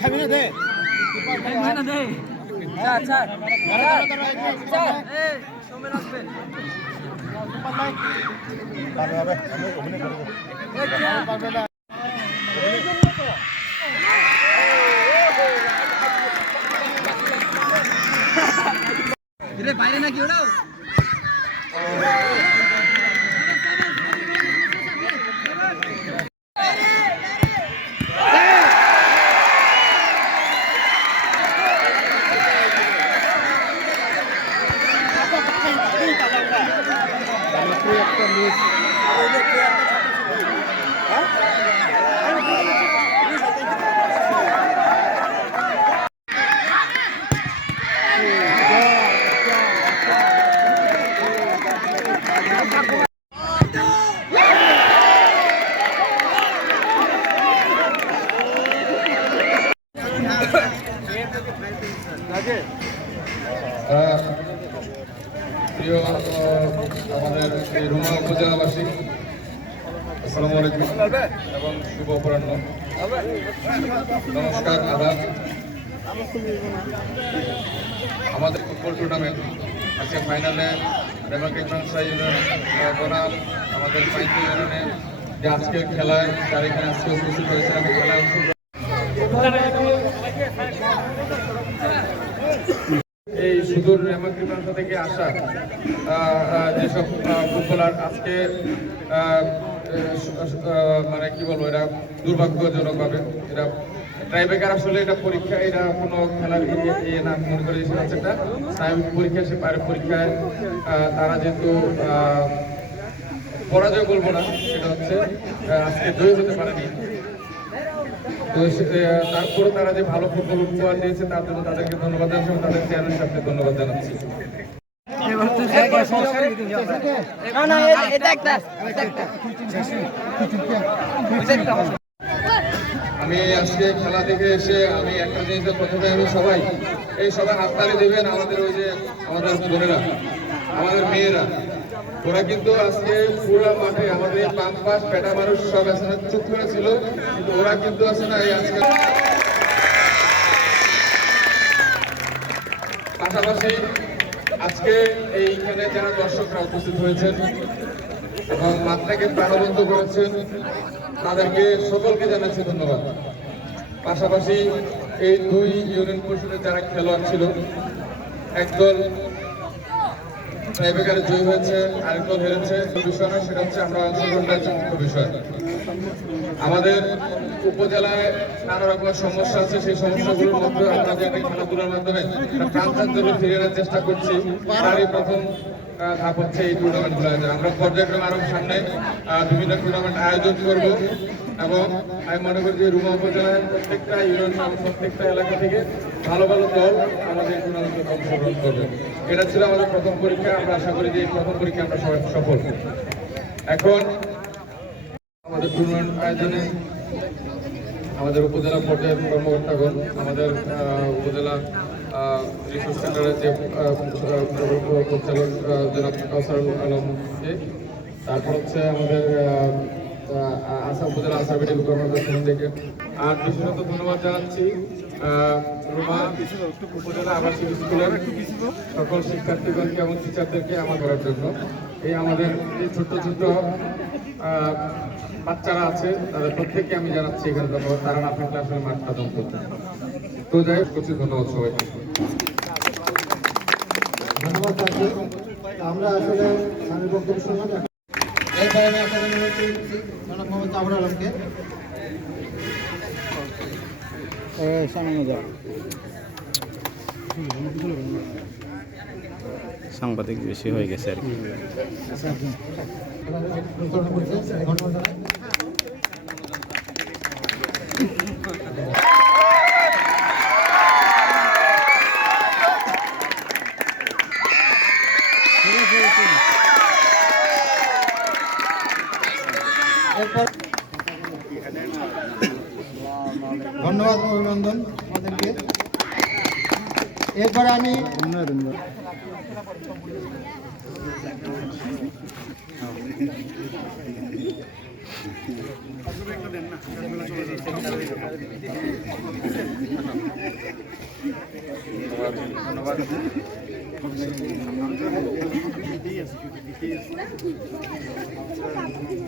খাবি না দে পারবে হবে আমি অভিনয় করব পারবে বাইরে নাকি ওটাও Yeah. প্রিয় আমাদের রুমা এবং নমস্কার আমাদের ফুটবল টুর্নামেন্ট আজকে ফাইনালে আমাদের পাইকি খেলায় যারা এখানে আজকে উপস্থিত হয়েছে আমি খেলায় অংশগ্রহণ সুদূর রেমাকৃপাংশ থেকে আসা যেসব ফুটবলার আজকে মানে কি বলব, এরা দুর্ভাগ্যজনকভাবে, এরা ট্রাইবেকার আসলে এটা পরীক্ষা এটা কোনো খেলার ইয়ে ইয়ে না, মনে করে সেটা হচ্ছে একটা স্নায়বিক পরীক্ষা, সে পারে পরীক্ষায় তারা যেহেতু পরাজয় বলব না, সেটা হচ্ছে আজকে জয়ী হতে পারেনি। তো তারপরে তারা যে ভালো ফুটবল উপহার দিয়েছে, তার জন্য তাদেরকে ধন্যবাদ জানাচ্ছি এবং তাদের চেয়ারের সাথে ধন্যবাদ জানাচ্ছি। আমি আজকে খেলা দেখে এসে আমি একটা জিনিস প্রথমে আমি সবাই, এই সবাই হাততালি দেবেন আমাদের ওই যে আমাদের বোনেরা, আমাদের মেয়েরা। ওরা কিন্তু আজকে পুরো মাঠে আমাদের পাঁচ পাঁচ পেটা মানুষ সব না চুপ করে ছিল কিন্তু ওরা কিন্তু আছে না এই আজকে। পাশাপাশি আজকে এইখানে যারা দর্শকরা উপস্থিত হয়েছেন এবং মাত্রাকে প্রাণবন্ত করেছেন, তাদেরকে সকলকে জানাচ্ছি ধন্যবাদ। পাশাপাশি এই দুই ইউনিয়ন পরিষদের যারা খেলোয়াড় ছিল, একদল ট্রাইবেকারে জয়ী হয়েছে আরেকদল হেরেছে। বিষয় নয়, সেটা হচ্ছে আমরা অংশগ্রহণটা হচ্ছে বিষয়। আমাদের উপজেলায় নানা রকমের সমস্যা আছে, সেই সমস্যাগুলোর মধ্যে আমরা যে একটা খেলাধুলার মাধ্যমে প্রাণচাঞ্চল্য ফিরিয়ে আনার চেষ্টা করছি। তারই প্রথম ধাপ হচ্ছে এই টুর্নামেন্টগুলো আমরা পর্যায়ক্রমে আরও সামনে বিভিন্ন টুর্নামেন্ট আয়োজন করব। এবং আমি মনে করি যে রুমা উপজেলায় প্রত্যেকটা ইউনিয়ন প্রত্যেকটা এলাকা থেকে ভালো ভালো দল আমাদের টুর্নামেন্টে অংশগ্রহণ করবে। এটা ছিল আমাদের প্রথম পরীক্ষা। আমরা আশা করি যে প্রথম পরীক্ষা আমরা সবাই সফল এখন আমাদের টুর্নামেন্ট আয়োজনে আমাদের উপজেলা পর্যায়ের কর্মকর্তাগণ, আমাদের উপজেলা রিসোর্স সেন্টারের যে পরিচালক জনাব কাউসার তারপর হচ্ছে আমাদের আসাম উপজেলা আসাম মেডিকেল কর্মকর্তা থেকে আর বিশেষত ধন্যবাদ জানাচ্ছি রুমা, উপজেলা আবাসিক স্কুলের সকল শিক্ষার্থীগণকে এবং টিচারদেরকে আমার করার জন্য। এই আমাদের এই ছোট্ট ছোট্ট বাচ্চারা আছে, তাদের প্রত্যেককে আমি জানাচ্ছি এখানে ধন্যবাদ। না থাকলে আসলে মাঠটা দন্ত তো যাই হোক, প্রচুর ধন্যবাদ সবাইকে। ধন্যবাদ আমরা আসলে আমি বক্তব্য এখন- এরপরে আপনাদের অনুরোধ করছি জনাব মোহাম্মদ জাফর আলমকে সাংবাদিক বেশি হয়ে গেছে আর কি। এবারে অনুসরণ করছে ধন্যবাদ জানাই। এরপর ধন্যবাদ অভিনন্দন আমাদেরকে এরপর আমি Pusing.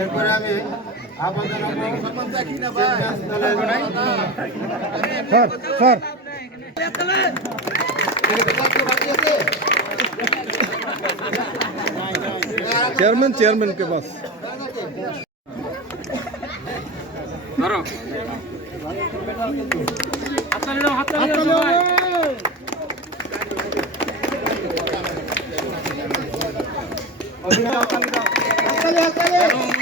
এরপরে আমি আহ্বান জানাবো স্যার স্যার চেয়ারম্যান চেয়ারম্যানকে বাস ধরো হাততালি, হাততালি।